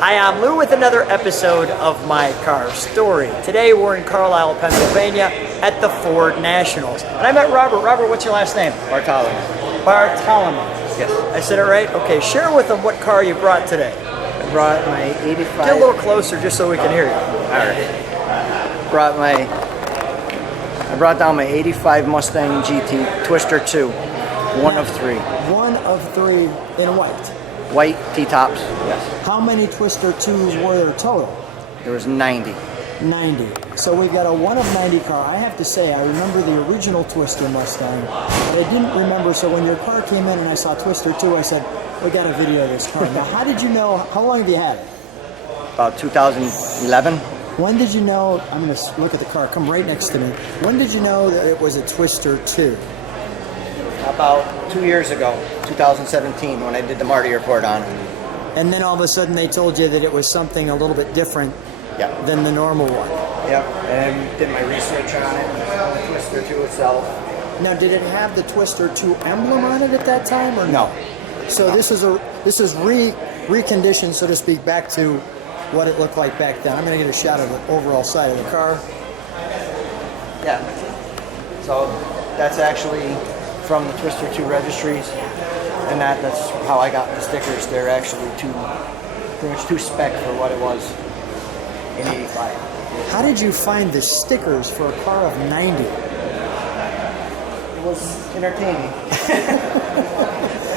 Hi, I'm Lou with another episode of My Car Story. Today we're in Carlisle, Pennsylvania at the Ford Nationals. And I met Robert. Robert, what's your last name? Bartolome. Bartolome. Yes. I said it right? Okay, share with them what car you brought today. I brought my 85. Get a little closer just so we can hear you. Alright. I brought down my 85 Mustang GT Twister 2. One of three. One of three in white. White T-tops. Yes. How many Twister 2s were there total? There was 90. 90. So we've got a 1 of 90 car. I have to say, I remember the original Twister Mustang, but I didn't remember, so when your car came in and I saw Twister 2, I said, we got to video this car. Now, how did you know, how long have you had it? About 2011. When did you know, I'm going to look at the car, come right next to me. When did you know that it was a Twister 2? About 2 years ago, 2017, when I did the Marty report on it. And then all of a sudden they told you that it was something a little bit different than the normal one. Yep, and did my research on it, the Twister 2 itself. Now, did it have the Twister 2 emblem on it at that time, or no? So this is reconditioned, so to speak, back to what it looked like back then. I'm going to get a shot of the overall side of the car. Yeah. So that's actually from the Twister 2 registries, and that's how I got the stickers. They're actually pretty much too spec for what it was in '85. How did you find the stickers for a car of 90? It was entertaining.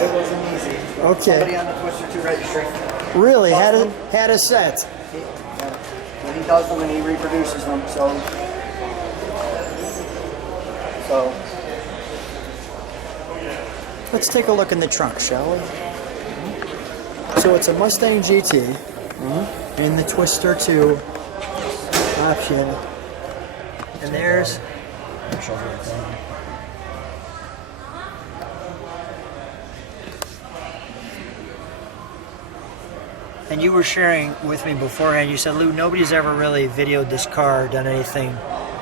It wasn't easy. Okay. Somebody on the Twister 2 registry. Really? Had a set? And he does them and he reproduces them, so let's take a look in the trunk, shall we? So it's a Mustang GT in the Twister 2 option. And there's... And you were sharing with me beforehand, you said, Lou, nobody's ever really videoed this car, done anything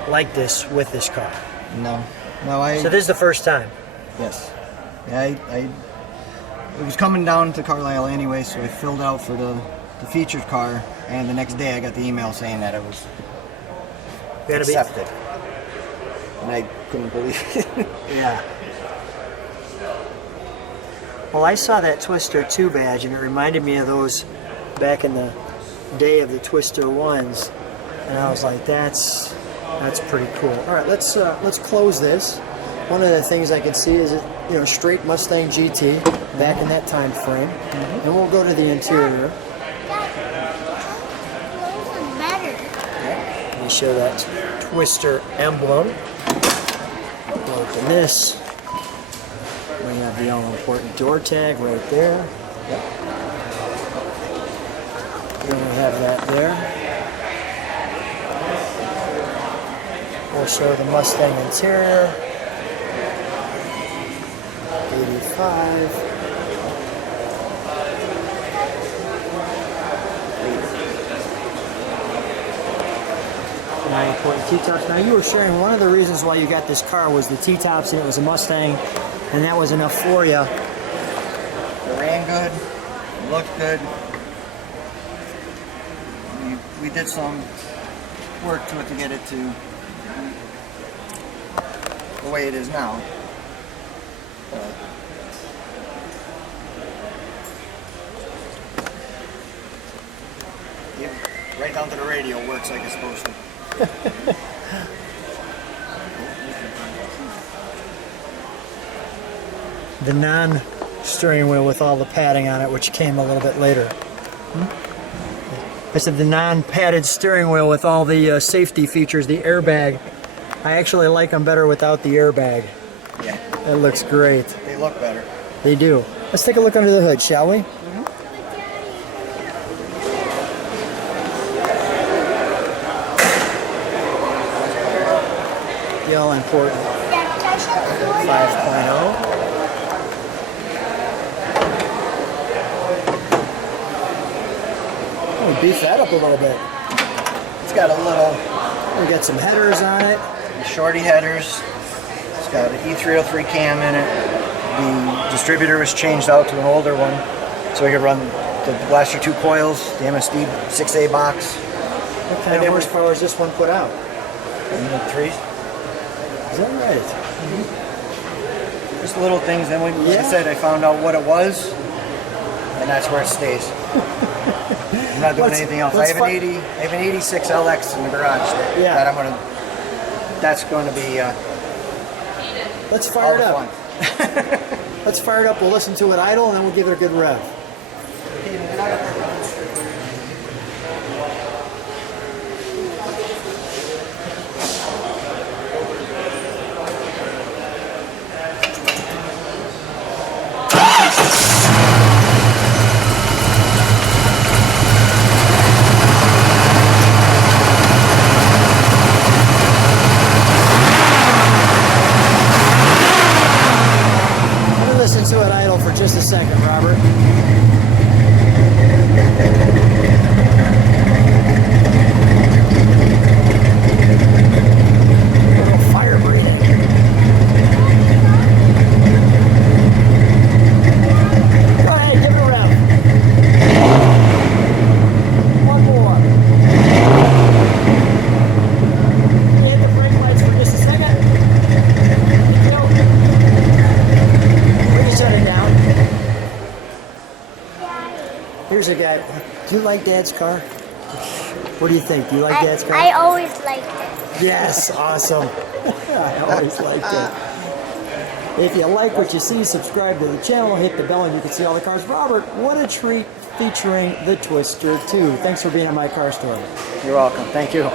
like this with this car. No. So this is the first time? Yes. Yeah, it was coming down to Carlisle anyway, so I filled out for the featured car, and the next day I got the email saying that it was accepted. And I couldn't believe it. Yeah. Well, I saw that Twister 2 badge, and it reminded me of those back in the day of the Twister 1s, and I was like, that's pretty cool. All right, let's close this. One of the things I can see is straight Mustang GT back in that time frame, and we'll go to the interior. Let me show that Twister emblem. Open this. We have the all-important door tag right there. Yep. And we have that there. We'll show the Mustang interior. 85. 9-point T-tops. Now you were sharing one of the reasons why you got this car was the T-tops and it was a Mustang, and that was enough for you. It ran good, it looked good. We did some work to it to get it to the way it is now. Yeah, right down to the radio works like it's supposed to. The non-steering wheel with all the padding on it, which came a little bit later. I said the non-padded steering wheel with all the safety features, the airbag. I actually like them better without the airbag. Yeah. That looks great. They look better. They do. Let's take a look under the hood, shall we? The all-important 5.0. Beef that up a little bit. It's got a little... We got some headers on it. Shorty headers. It's got an E303 cam in it. The distributor was changed out to an older one, so we could run the blaster 2 coils, the MSD 6A box. What kind of horsepower is this one put out? 3. Is that right? Just little things. Then, like I said, I found out what it was, and that's where it stays. I'm not doing anything else. I have an 86 LX in the garage. That's going to be. Let's fire it all up. Let's fire it up. We'll listen to it idle, and then we'll give it a good rev. Listen to it idle for just a second, Robert. A little fire breathing. Go ahead, give it a rev. One more. Hit the brake lights for just a second. Shut it down. Here's a guy. Do you like Dad's car? What do you think? Do you like Dad's car? I always liked it. Yes, awesome. I always liked it. If you like what you see, subscribe to the channel, hit the bell, and you can see all the cars. Robert, what a treat featuring the Twister 2. Thanks for being on my car story. You're welcome. Thank you.